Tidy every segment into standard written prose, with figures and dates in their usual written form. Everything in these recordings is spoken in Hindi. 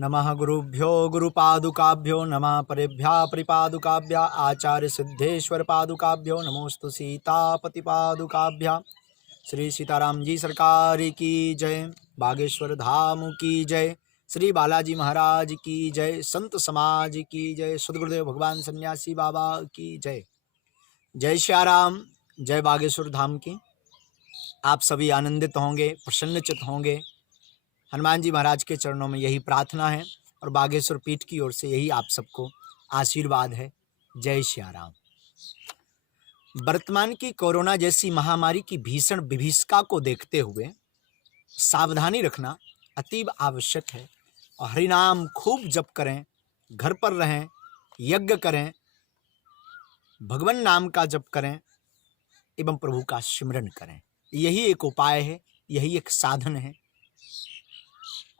नमः गुरुभ्यो गुरुपादुकाभ्यो नमः परेभ्यः परिपादुकाभ्यः आचार्य सिद्धेश्वर पादुकाभ्यो नमोस्तु सीतापति पादुकाभ्यः। श्री सीताराम जी सरकार की जय, बागेश्वर धाम की जय, श्री बालाजी महाराज की जय, संत समाज की जय, सद्गुरुदेव भगवान सन्यासी बाबा की जय। जय श्री राम, जय बागेश्वर धाम की। आप सभी आनंदित होंगे, प्रसन्नचित होंगे। हनुमान जी महाराज के चरणों में यही प्रार्थना है और बागेश्वर पीठ की ओर से यही आप सबको आशीर्वाद है। जय श्री राम। वर्तमान की कोरोना जैसी महामारी की भीषण विभीषिका को देखते हुए सावधानी रखना अतीब आवश्यक है और हरिनाम खूब जप करें, घर पर रहें, यज्ञ करें, भगवान नाम का जप करें एवं प्रभु का सिमरन करें। यही एक उपाय है, यही एक साधन है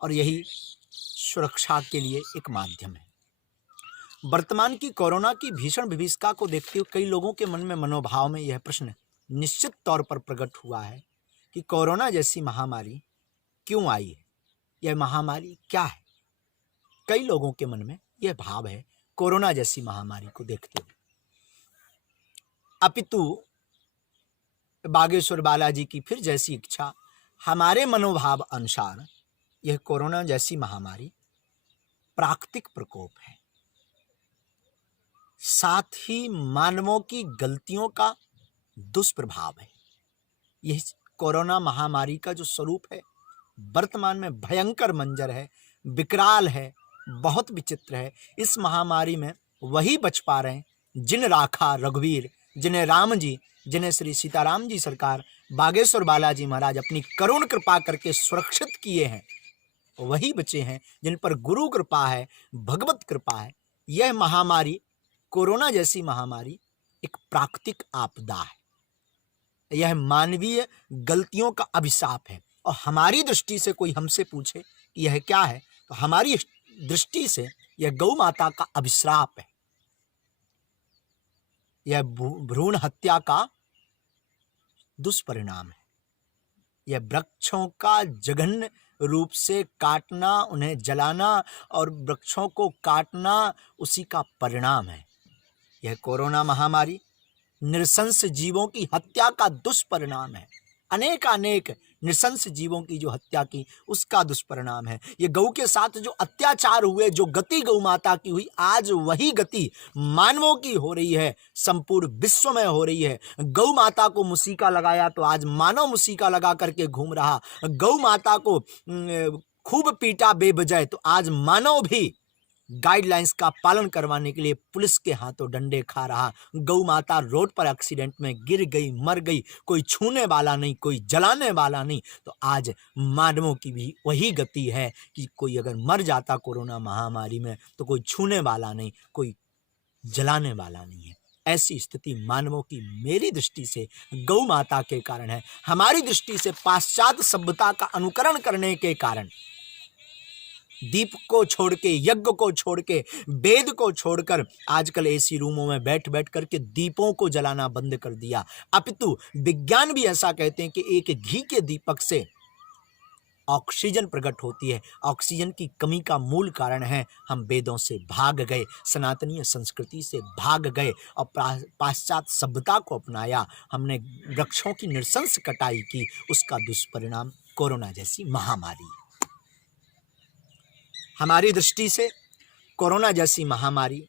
और यही सुरक्षा के लिए एक माध्यम है। वर्तमान की कोरोना की भीषण विभीषिका को देखते हुए कई लोगों के मन में मनोभाव में यह प्रश्न निश्चित तौर पर प्रकट हुआ है कि कोरोना जैसी महामारी क्यों आई है, यह महामारी क्या है। कई लोगों के मन में यह भाव है कोरोना जैसी महामारी को देखते हुए। अपितु बागेश्वर बालाजी की फिर जैसी इच्छा, हमारे मनोभाव अनुसार यह कोरोना जैसी महामारी प्राकृतिक प्रकोप है, साथ ही मानवों की गलतियों का दुष्प्रभाव है। यह कोरोना महामारी का जो स्वरूप है वर्तमान में भयंकर मंजर है, विकराल है, बहुत विचित्र है। इस महामारी में वही बच पा रहे हैं जिन राखा रघुवीर, जिन्हें राम जी, जिन्हें श्री सीताराम जी सरकार बागेश्वर बालाजी महाराज अपनी करुण कृपा करके सुरक्षित किए हैं, वही बचे हैं जिन पर गुरु कृपा है, भगवत कृपा है। यह महामारी, कोरोना जैसी महामारी एक प्राकृतिक आपदा है, यह मानवीय गलतियों का अभिशाप है। और हमारी दृष्टि से कोई हमसे पूछे कि यह क्या है, तो हमारी दृष्टि से यह गौ माता का अभिश्राप है, यह भ्रूण हत्या का दुष्परिणाम है, यह वृक्षों का जघन्य रूप से काटना, उन्हें जलाना और वृक्षों को काटना उसी का परिणाम है। यह कोरोना महामारी नृशंस जीवों की हत्या का दुष्परिणाम है। अनेक नृशंस जीवों की जो हत्या की उसका दुष्परिणाम है। ये गौ के साथ जो अत्याचार हुए, जो गति गौ माता की हुई, आज वही गति मानवों की हो रही है, संपूर्ण विश्व में हो रही है। गौ माता को मुसीका लगाया तो आज मानव मुसीका लगा करके घूम रहा। गौ माता को खूब पीटा बेवजह तो आज मानव भी गाइडलाइंस का पालन करवाने के लिए पुलिस के हाथों डंडे खा रहा। गौ माता रोड पर एक्सीडेंट में गिर गई, मर गई, कोई छूने वाला नहीं, कोई जलाने वाला नहीं। तो आज मानवों की भी वही गति है कि कोई अगर मर जाता कोरोना महामारी में तो कोई छूने वाला नहीं, कोई जलाने वाला नहीं है। ऐसी स्थिति मानवों की मेरी दृष्टि से गौ माता के कारण है। हमारी दृष्टि से पाश्चात्य सभ्यता का अनुकरण करने के कारण, दीप को छोड़ के, यज्ञ को छोड़ के, वेद को छोड़कर आजकल एसी रूमों में बैठ करके दीपों को जलाना बंद कर दिया। अपितु विज्ञान भी ऐसा कहते हैं कि एक घी के दीपक से ऑक्सीजन प्रकट होती है। ऑक्सीजन की कमी का मूल कारण है हम वेदों से भाग गए, सनातनीय संस्कृति से भाग गए और पाश्चात्य सभ्यता को अपनाया। हमने वृक्षों की नृशंस कटाई की, उसका दुष्परिणाम कोरोना जैसी महामारी। हमारी दृष्टि से कोरोना जैसी महामारी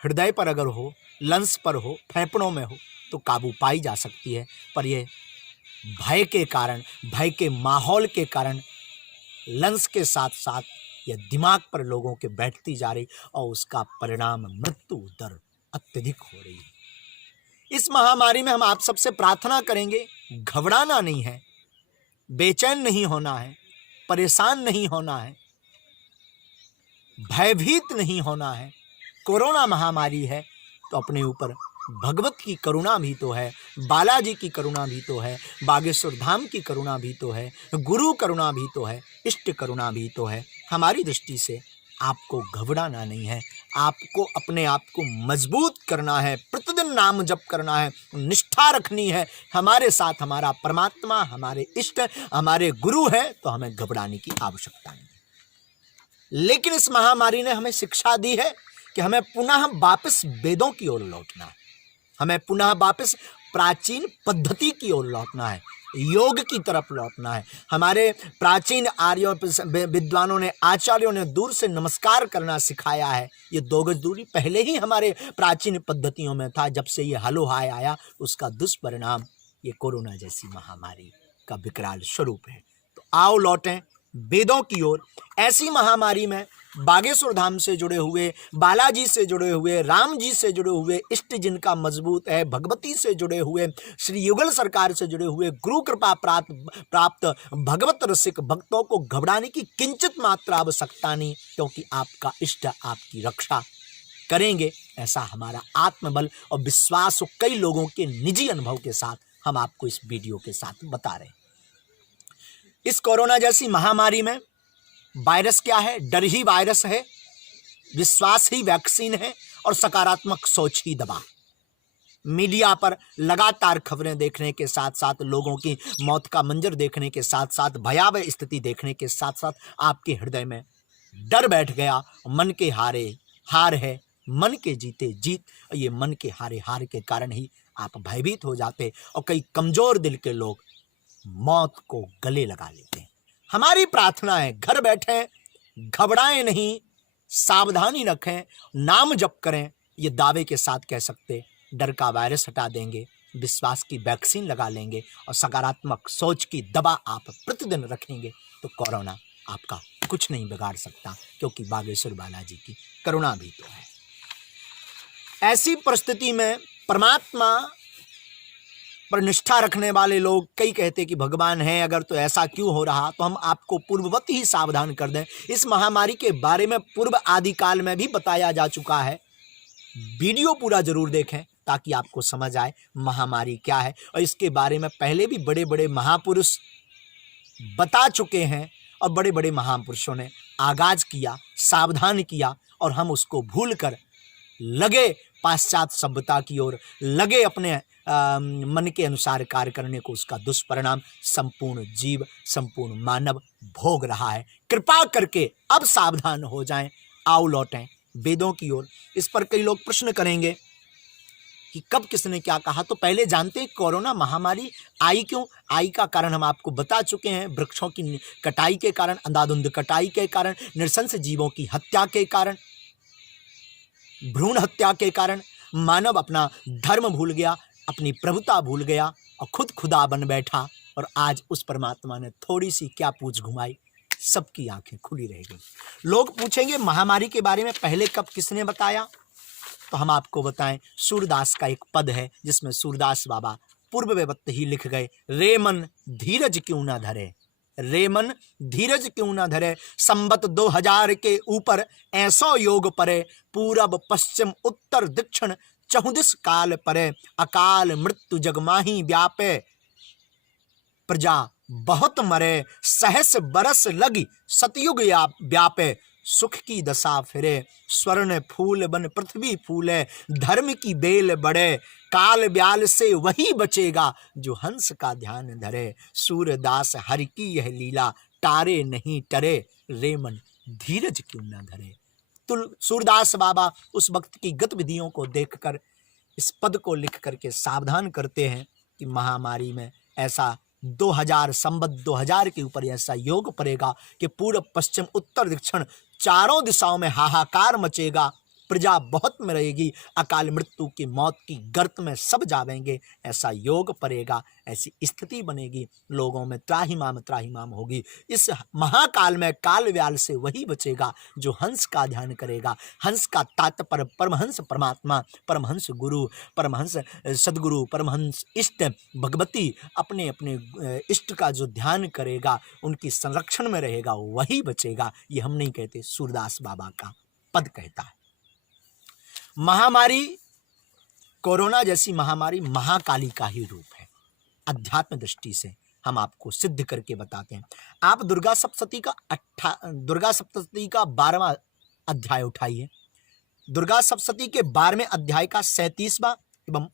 हृदय पर अगर हो, लंग्स पर हो, फेफड़ों में हो तो काबू पाई जा सकती है, पर यह भय के कारण, भय के माहौल के कारण लंग्स के साथ साथ यह दिमाग पर लोगों के बैठती जा रही और उसका परिणाम मृत्यु दर अत्यधिक हो रही है। इस महामारी में हम आप सबसे प्रार्थना करेंगे, घबराना नहीं है, बेचैन नहीं होना है, परेशान नहीं होना है, भयभीत नहीं होना है। कोरोना महामारी है तो अपने ऊपर भगवत की करुणा भी तो है, बालाजी की करुणा भी तो है, बागेश्वर धाम की करुणा भी तो है, गुरु करुणा भी तो है, इष्ट करुणा भी तो है। हमारी दृष्टि से आपको घबराना नहीं है, आपको अपने आप को मजबूत करना है, प्रतिदिन नाम जप करना है, निष्ठा रखनी है। हमारे साथ हमारा परमात्मा, हमारे इष्ट, हमारे गुरु है, तो हमें घबराने की आवश्यकता नहीं। लेकिन इस महामारी ने हमें शिक्षा दी है कि हमें पुनः वापस वेदों की ओर लौटना है, हमें पुनः वापस प्राचीन पद्धति की ओर लौटना है, योग की तरफ लौटना है। हमारे प्राचीन आर्यों विद्वानों ने, आचार्यों ने दूर से नमस्कार करना सिखाया है। ये 2 गज दूरी पहले ही हमारे प्राचीन पद्धतियों में था। जब से ये हलो हाय आया, उसका दुष्परिणाम ये कोरोना जैसी महामारी का विकराल स्वरूप है। तो आओ लौटें वेदों की ओर। ऐसी महामारी में बागेश्वर धाम से जुड़े हुए, बालाजी से जुड़े हुए, राम जी से जुड़े हुए, इष्ट जिनका मजबूत है, भगवती से जुड़े हुए, श्री युगल सरकार से जुड़े हुए, गुरु कृपा प्राप्त भगवत रसिक भक्तों को घबराने की किंचित मात्रा आवश्यकता नहीं, क्योंकि आपका इष्ट आपकी रक्षा करेंगे। ऐसा हमारा आत्मबल और विश्वास कई लोगों के निजी अनुभव के साथ हम आपको इस वीडियो के साथ बता रहे हैं। इस कोरोना जैसी महामारी में वायरस क्या है? डर ही वायरस है, विश्वास ही वैक्सीन है और सकारात्मक सोच ही दवा। मीडिया पर लगातार खबरें देखने के साथ साथ, लोगों की मौत का मंजर देखने के साथ साथ, भयावह स्थिति देखने के साथ साथ आपके हृदय में डर बैठ गया। मन के हारे हार है, मन के जीते जीत। ये मन के हारे हार के कारण ही आप भयभीत हो जाते और कई कमजोर दिल के लोग मौत को गले लगा लेते हैं। हमारी प्रार्थना है, घर बैठें, घबराएं नहीं, सावधानी रखें, नाम जप करें। ये दावे के साथ कह सकते, डर का वायरस हटा देंगे, विश्वास की वैक्सीन लगा लेंगे और सकारात्मक सोच की दवा आप प्रतिदिन रखेंगे तो कोरोना आपका कुछ नहीं बिगाड़ सकता, क्योंकि बागेश्वर बालाजी की करुणा भी तो है। ऐसी परिस्थिति में परमात्मा पर निष्ठा रखने वाले लोग कई कहते कि भगवान है अगर, तो ऐसा क्यों हो रहा? तो हम आपको पूर्ववत ही सावधान कर दें। इस महामारी के बारे में पूर्व आदि काल में भी बताया जा चुका है। वीडियो पूरा जरूर देखें ताकि आपको समझ आए महामारी क्या है, और इसके बारे में पहले भी बड़े बड़े महापुरुष बता चुके हैं और बड़े बड़े महापुरुषों ने आगाज किया, सावधान किया, और हम उसको भूलकर लगे पाश्चात्य सभ्यता की ओर, लगे अपने मन के अनुसार कार्य करने को। उसका दुष्परिणाम संपूर्ण जीव, संपूर्ण मानव भोग रहा है। कृपा करके अब सावधान हो जाएं, आओ लौटें वेदों की ओर। इस पर कई लोग प्रश्न करेंगे कि कब किसने क्या कहा। तो पहले जानते हैं कोरोना महामारी आई क्यों। आई का कारण हम आपको बता चुके हैं। वृक्षों की कटाई के कारण, अंधाधुंध कटाई के कारण, नृशंस जीवों की हत्या के कारण, भ्रूण हत्या के कारण मानव अपना धर्म भूल गया, अपनी प्रभुता भूल गया और खुद खुदा बन बैठा। और आज उस परमात्मा ने थोड़ी सी क्या पूछ घुमाई, सबकी आंखें खुली रह गई। लोग पूछेंगे महामारी के बारे में पहले कब किसने बताया? तो हम आपको बताएं, सूरदास का एक पद है जिसमें सूरदास बाबा पूर्ववत ही लिख गए, रे मन धीरज क्यों ना धरे, रे मन धीरज क्यों ना धरे, संबत 2000 के ऊपर ऐसो योग परे, पूरब पश्चिम उत्तर दक्षिण 14 काल परे, अकाल मृत्यु जगमाही व्यापे, प्रजा बहुत मरे, सहस बरस लगी सतयुग व्यापे, सुख की दशा फिरे, स्वर्ण फूल बन पृथ्वी फूले, धर्म की बेल बढ़े, काल ब्याल से वही बचेगा जो हंस का ध्यान धरे, सूरदास हरि की यह लीला, तारे नहीं टरे, रे मन धीरज क्यों न धरे। सूरदास बाबा उस वक्त की गतिविधियों को देखकर इस पद को लिख करके सावधान करते हैं कि महामारी में ऐसा 2000 संबत 2000 के ऊपर ऐसा योग पड़ेगा कि पूर्व पश्चिम उत्तर दक्षिण चारों दिशाओं में हाहाकार मचेगा, प्रजा बहुत में रहेगी, अकाल मृत्यु की मौत की गर्त में सब जावेंगे। ऐसा योग पड़ेगा, ऐसी स्थिति बनेगी, लोगों में त्राहिमाम होगी। इस महाकाल में काल व्याल से वही बचेगा जो हंस का ध्यान करेगा। हंस का तात्पर्य परमहंस परमात्मा, परमहंस गुरु, परमहंस सदगुरु, परमहंस इष्ट भगवती, अपने अपने इष्ट का जो ध्यान करेगा, उनकी संरक्षण में रहेगा, वही बचेगा। ये हम नहीं कहते, सूरदास बाबा का पद कहता है। महामारी, कोरोना जैसी महामारी महाकाली का ही रूप है। अध्यात्म दृष्टि से हम आपको सिद्ध करके बताते हैं। आप दुर्गा सप्तशती का 12वां अध्याय उठाइए। दुर्गा सप्तशती के 12वें अध्याय का 37वां एवं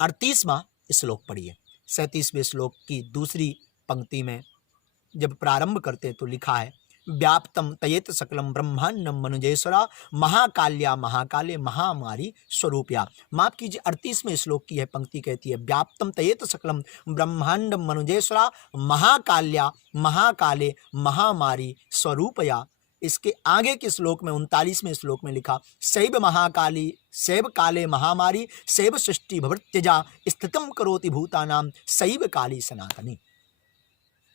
38वां श्लोक पढ़िए। 37वें श्लोक की दूसरी पंक्ति में जब प्रारंभ करते तो लिखा है, व्याप्तम तयेत सकलम ब्रह्मांडम मनुजेश्वरा महाकाल्या महाकाले महामारी स्वरूपया। माफ कीजिए, 38वें श्लोक की यह पंक्ति कहती है व्याप्तम तयेत सकलम ब्रह्मांडम मनुजेश्वरा महाकाल्या महाकाले महामारी स्वरूपया। इसके आगे के श्लोक में 39वें श्लोक में लिखा शैव महाकाली शैव काले महामारी शैव सृष्टि भवत्यजा स्थितम करोति भूतानाम शैव काली सनातनी।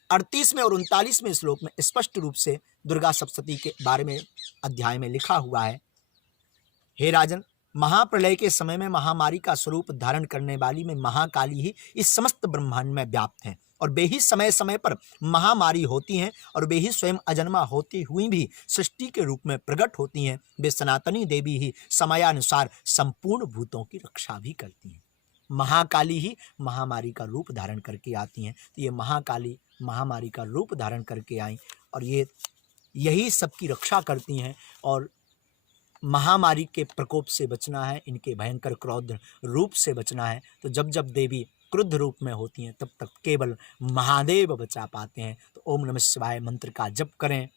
38वें और 39वें श्लोक में स्पष्ट रूप से दुर्गा सप्तशती के बारे में अध्याय में लिखा हुआ है, हे राजन, महाप्रलय के समय में महामारी का स्वरूप धारण करने वाली में महाकाली ही इस समस्त ब्रह्मांड में व्याप्त हैं और वे ही समय समय पर महामारी होती हैं और वे ही स्वयं अजन्मा होती हुई भी सृष्टि के रूप में प्रकट होती हैं। वे सनातनी देवी ही समयानुसार संपूर्ण भूतों की रक्षा भी करती हैं। महाकाली ही महामारी का रूप धारण करके आती हैं। तो ये महाकाली महामारी का रूप धारण करके आई और यही सबकी रक्षा करती हैं और महामारी के प्रकोप से बचना है, इनके भयंकर क्रोध रूप से बचना है। तो जब जब देवी क्रुद्ध रूप में होती हैं तब तक केवल महादेव बचा पाते हैं। तो ओम नमः शिवाय मंत्र का जप करें,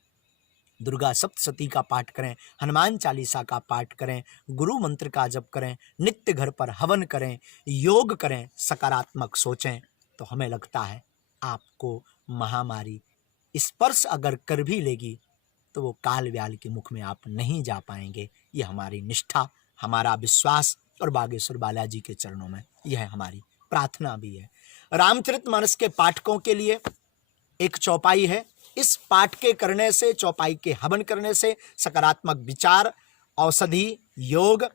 दुर्गा सप्तशती का पाठ करें, हनुमान चालीसा का पाठ करें, गुरु मंत्र का जप करें, नित्य घर पर हवन करें, योग करें, सकारात्मक सोचें। तो हमें लगता है आपको महामारी स्पर्श अगर कर भी लेगी तो वो काल व्याल के मुख में आप नहीं जा पाएंगे। ये हमारी निष्ठा, हमारा विश्वास और बागेश्वर बालाजी के चरणों में यह हमारी प्रार्थना भी है। रामचरितमानस के पाठकों के लिए एक चौपाई है। इस पाठ के करने से, चौपाई के हवन करने से सकारात्मक विचार, औषधि, योग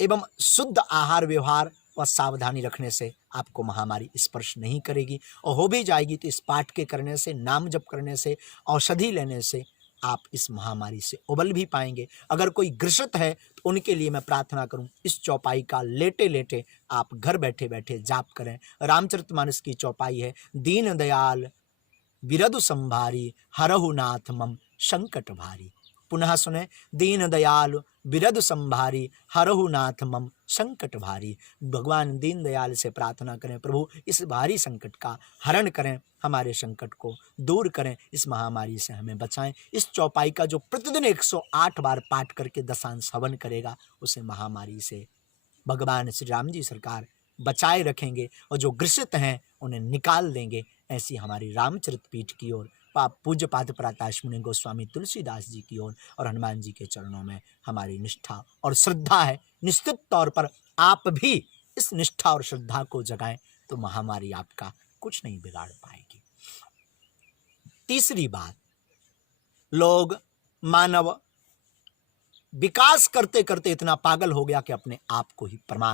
एवं शुद्ध आहार व्यवहार और सावधानी रखने से आपको महामारी स्पर्श नहीं करेगी और हो भी जाएगी तो इस पाठ के करने से, नाम जप करने से, औषधि लेने से आप इस महामारी से उबल भी पाएंगे। अगर कोई ग्रसित है तो उनके लिए मैं प्रार्थना करूं, इस चौपाई का लेटे लेटे आप घर बैठे बैठे जाप करें। रामचरितमानस की चौपाई है, दीन दयाल विरधु संभारी हरहु नाथ मम संकट भारी। पुनः सुने, दीन दयाल विरधु संभारी हरहु नाथ मम संकट भारी। भगवान दीन दयाल से प्रार्थना करें, प्रभु इस भारी संकट का हरण करें, हमारे संकट को दूर करें, इस महामारी से हमें बचाएं। इस चौपाई का जो प्रतिदिन 108 बार पाठ करके दशांश हवन करेगा उसे महामारी से भगवान श्री राम जी सरकार बचाए रखेंगे और जो ग्रसित हैं उन्हें निकाल देंगे। ऐसी हमारी रामचरित पीठ की ओर पूज्य पाद प्रताश मुनि गोस्वामी तुलसीदास जी की ओर और हनुमान जी के चरणों में हमारी निष्ठा और श्रद्धा है। निश्चित तौर पर आप भी इस निष्ठा और श्रद्धा को जगाएं तो महामारी आपका कुछ नहीं बिगाड़ पाएगी। तीसरी बात, लोग, मानव विकास करते करते इतना पागल हो गया कि अपने आप को ही परमात्मा